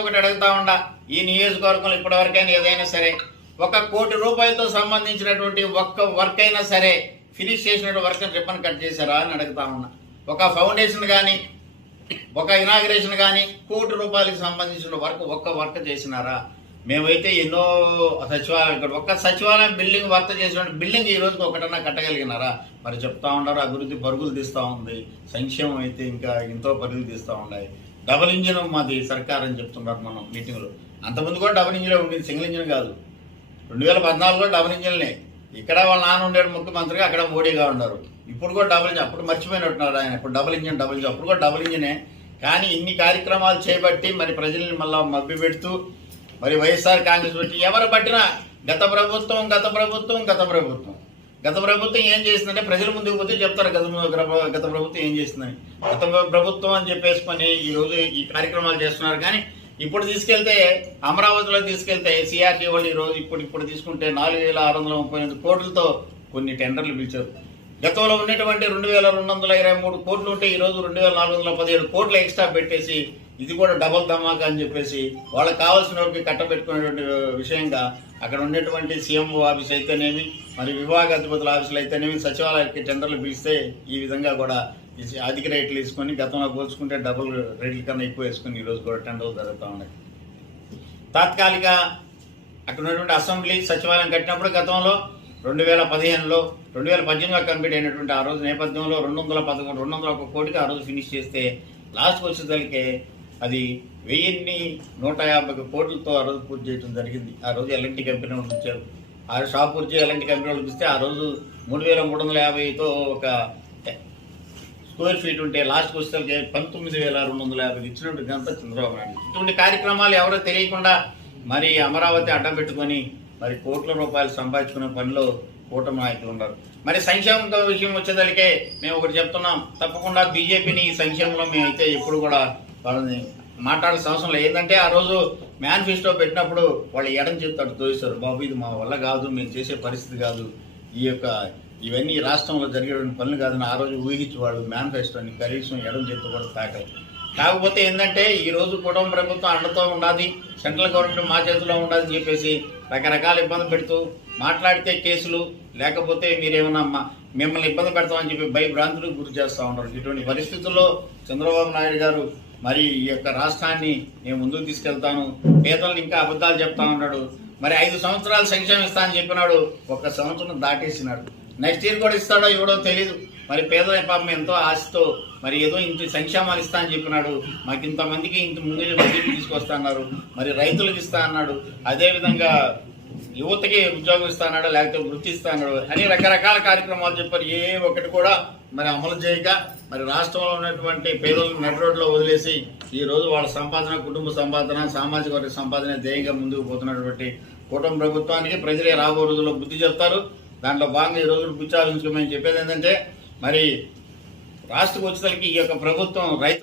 ఒకటి అడుగుతా ఉండా. ఈ నియోజకవర్గంలో ఇప్పటివరకైనా ఏదైనా సరే ఒక కోటి రూపాయలతో సంబంధించినటువంటి ఒక్క వర్క్ అయినా సరే ఫినిష్ చేసినటువంటి వర్క్ రిబ్బన్ కట్ చేశారా అని అడుగుతా ఉన్నా ఒక ఫౌండేషన్ కానీ ఒక ఇనాగ్రేషన్ కానీ కోటి రూపాయలకు సంబంధించిన వర్క్ ఒక్క వర్క్ చేసినారా? మేమైతే ఎన్నో సచివాలయం ఇక్కడ ఒక్క సచివాలయం బిల్డింగ్ వర్త చేసిన బిల్డింగ్ ఈ రోజుకి ఒకటన్నా కట్టగలిగినారా? మరి చెప్తా ఉన్నారు అభివృద్ధి పరుగులు తీస్తూ ఉంది. సంక్షేమం అయితే ఇంకా ఎంతో పరుగులు తీస్తూ ఉన్నాయి. డబుల్ ఇంజిన్ మాది సర్కార్ అని చెప్తున్నారు మనం మీటింగ్లో. అంతకుముందు కూడా డబుల్ ఇంజిన్ ఉండేది సింగిల్ ఇంజిన్ కాదు. రెండు వేల పద్నాలుగులో డబుల్ ఇంజిన్లే. ఇక్కడ వాళ్ళ నాన్న ఉండేది ముఖ్యమంత్రిగా అక్కడ మోడీగా ఉన్నారు. ఇప్పుడు కూడా డబుల్ ఇంజిన్ అప్పుడు మర్చిపోయినట్టున్నారు ఆయన. ఇప్పుడు డబుల్ ఇంజిన్ డబుల్ ఇంజిన్ అప్పుడు కూడా డబుల్ ఇంజినే. కానీ ఇన్ని కార్యక్రమాలు చేపట్టి మరి ప్రజల్ని మళ్ళీ మభ్య పెడుతూ మరి వైఎస్ఆర్ కాంగ్రెస్ వచ్చి ఎవరు పట్టినా గత ప్రభుత్వం గత ప్రభుత్వం గత ప్రభుత్వం. గత ప్రభుత్వం ఏం చేసిందంటే ప్రజల ముందుకు పోతే చెప్తారు గత గత- ప్రభుత్వం ఏం చేసిందని. గత ప్రభుత్వం అని చెప్పేసుకొని ఈరోజు ఈ కార్యక్రమాలు చేస్తున్నారు. కానీ ఇప్పుడు తీసుకెళ్తే అమరావతిలో తీసుకెళ్తే సిఆర్టీ వాళ్ళు ఈ రోజు ఇప్పుడు ఇప్పుడు తీసుకుంటే నాలుగు వేల ఆరు వందల ముప్పై ఎనిమిది కోట్లతో కొన్ని టెండర్లు పిలిచారు. గతంలో ఉన్నటువంటి రెండు వేల రెండు వందల ఇరవై మూడు కోట్లు ఉంటే ఈరోజు రెండు వేల నాలుగు వందల పదిహేడు కోట్లు ఎక్స్ట్రా పెట్టేసి ఇది కూడా డబల్ ధమాకా అని చెప్పేసి వాళ్ళకి కావాల్సిన వారికి కట్టబెట్టుకునేటువంటి విషయంగా అక్కడ ఉండేటువంటి సీఎంఓ ఆఫీస్ అయితేనేమి మరి విభాగ అధిపతుల ఆఫీసులు అయితేనేమి సచివాలయానికి టెండర్లు పిలిస్తే ఈ విధంగా కూడా ఈ అధిక రేట్లు వేసుకొని గతంలో పోల్చుకుంటే డబుల్ రేట్ల కన్నా ఎక్కువ వేసుకొని ఈరోజు కూడా టెండర్లు జరుగుతూ ఉన్నాయి. తాత్కాలిక అక్కడ ఉన్నటువంటి అసెంబ్లీ సచివాలయం కట్టినప్పుడు గతంలో రెండు వేల పదిహేనులో రెండు వేల పద్దెనిమిదిలో కంప్లీట్ అయినటువంటి ఆ రోజు నేపథ్యంలో రెండు వందల పదకొండు రెండు వందల ఒక కోటికి ఆ రోజు ఫినిష్ చేస్తే లాస్ట్కి వచ్చేసరికి అది వెయ్యిన్ని నూట యాభై కోట్లతో ఆ రోజు పూర్తి చేయడం జరిగింది. ఆ రోజు ఎల్ఎన్టీ కంపెనీ వాళ్ళు ఇచ్చారు. ఆ షాప్ పూర్తి ఎల్ఎన్టీ కంపెనీ వాళ్ళకి ఇస్తే ఆ రోజు మూడు వేల మూడు వందల యాభైతో ఒక స్క్వేర్ ఫీట్ ఉంటే లాస్ట్ వచ్చేసరికి పంతొమ్మిది వేల రెండు వందల యాభై ఇచ్చినట్టు గంత చంద్రబాబు నాయుడు. ఇటువంటి కార్యక్రమాలు ఎవరో తెలియకుండా మరి అమరావతి అడ్డం పెట్టుకొని మరి కోట్ల రూపాయలు సంపాదించుకునే పనిలో కూటమి నాయకులు ఉన్నారు. మరి సంక్షేమ విషయం వచ్చేదలికే మేము ఒకటి చెప్తున్నాం. తప్పకుండా బీజేపీని సంక్షేమంలో మేమైతే ఎప్పుడు కూడా వాళ్ళని మాట్లాడాల్సిన అవసరం లేదు. ఏంటంటే ఆ రోజు మేనిఫెస్టో పెట్టినప్పుడు వాళ్ళు ఎడం చేస్తాడు తోయిస్తారు బాబు ఇది మా వల్ల కాదు మేము చేసే పరిస్థితి కాదు. ఈ యొక్క ఇవన్నీ రాష్ట్రంలో జరిగేటువంటి పనులు కాదని ఆ రోజు ఊహించి వాళ్ళు మేనిఫెస్టోని కనీసం ఎడం చేతి కూడా తాకాలి కాకపోతే ఏంటంటే ఈ రోజు కుటుంబ ప్రభుత్వం అండతో ఉండాలి సెంట్రల్ గవర్నమెంట్ మా చేతిలో ఉండాలి అని చెప్పేసి రకరకాల ఇబ్బంది పెడుతూ మాట్లాడితే కేసులు లేకపోతే మీరేమన్నా మిమ్మల్ని ఇబ్బంది పెడతామని చెప్పి భయభ్రాంతులకు గురి చేస్తూ ఉన్నారు. ఇటువంటి పరిస్థితుల్లో చంద్రబాబు నాయుడు గారు మరి ఈ యొక్క రాష్ట్రాన్ని నేను ముందుకు తీసుకెళ్తాను. పేదలను ఇంకా అబద్ధాలు చెప్తా ఉన్నాడు. మరి ఐదు సంవత్సరాలు సంక్షేమం ఇస్తా అని చెప్పినాడు. ఒక్క సంవత్సరం దాటేసినాడు. నెక్స్ట్ ఇయర్ కూడా ఇస్తాడో ఇవ్వడో తెలియదు మరి పేదల పాపం ఎంతో ఆశతో మరి ఏదో ఇంత సంక్షేమాలు ఇస్తా అని చెప్పినాడు. మాకు ఇంతమందికి ఇంత ముందు తీసుకొస్తా అన్నారు. మరి రైతులకు ఇస్తా అన్నాడు. అదేవిధంగా యువతకి ఉద్యోగం ఇస్తానాడు లేకపోతే వృత్తి ఇస్తానాడు అని రకరకాల కార్యక్రమాలు చెప్పారు. ఏ ఒక్కటి కూడా మరి అమలు చేయక మరి రాష్ట్రంలో ఉన్నటువంటి పేదలను నడి రోడ్లో వదిలేసి ఈ రోజు వాళ్ళ సంపాదన కుటుంబ సంపాదన సామాజిక వర్గ సంపాదన ధ్యేయంగా ముందుకు పోతున్నటువంటి కూటమి ప్రభుత్వానికి ప్రజలే రాబో రోజుల్లో బుద్ధి చెప్తారు. దాంట్లో భాగంగా ఈ రోజు బుచ్చాలించుకోమని చెప్పేది ఏంటంటే మరి రాష్ట్రకు వచ్చేసరికి ఈ యొక్క ప్రభుత్వం రైతు